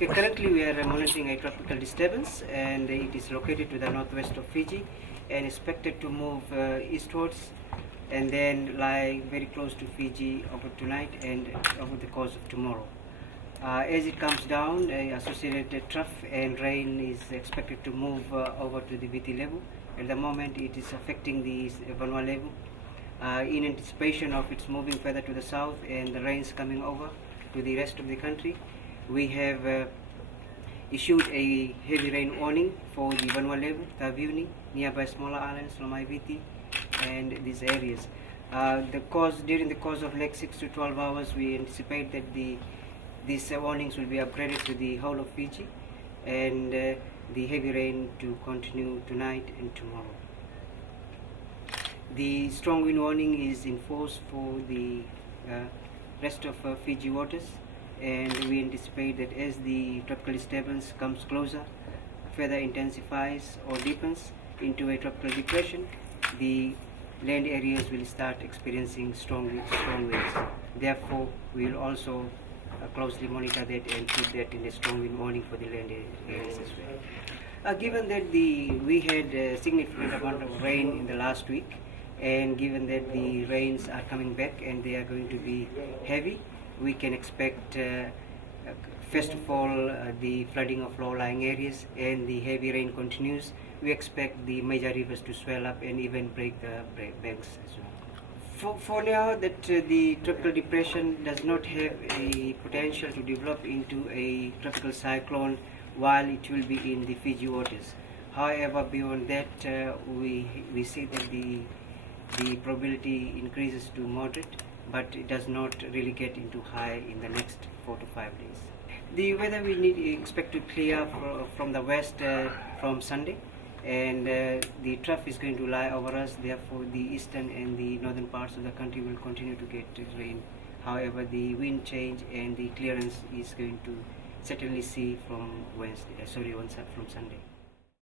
Okay, currently we are monitoring a tropical disturbance, and it is located to the northwest of Fiji and expected to move eastwards and then lie very close to Fiji over tonight and over the course of tomorrow. As it comes down, associated trough and rain is expected to move over to the Viti level. At the moment, it is affecting the Vanua level. In anticipation of its moving further to the south and the rains coming over to the rest of the country, we have issued a heavy rain warning for the Vanua level, Taviuni, nearby smaller islands, Lomai Viti, and these areas. During the course of next 6 to 12 hours, we anticipate that these warnings will be upgraded to the whole of Fiji, and the heavy rain to continue tonight and tomorrow. The strong wind warning is in force for the rest of Fiji waters, and we anticipate that as the tropical disturbance comes closer, further intensifies or deepens into a tropical depression, the land areas will start experiencing strong winds. Therefore, we will also closely monitor that and put that in a strong wind warning for the land areas as well. Given that we had a significant amount of rain in the last week, and given that the rains are coming back and they are going to be heavy, we can expect first of all the flooding of low-lying areas, and the heavy rain continues. We expect the major rivers to swell up and even break the banks as well. For now, that the tropical depression does not have a potential to develop into a tropical cyclone while it will be in the Fiji waters. However, beyond that, we see that the probability increases to moderate, but it does not really get into high in the next 4 to 5 days. The weather we expect to clear from the west from Sunday, and the trough is going to lie over us. Therefore, the eastern and the northern parts of the country will continue to get rain. However, the wind change and the clearance is going to certainly see from Sunday.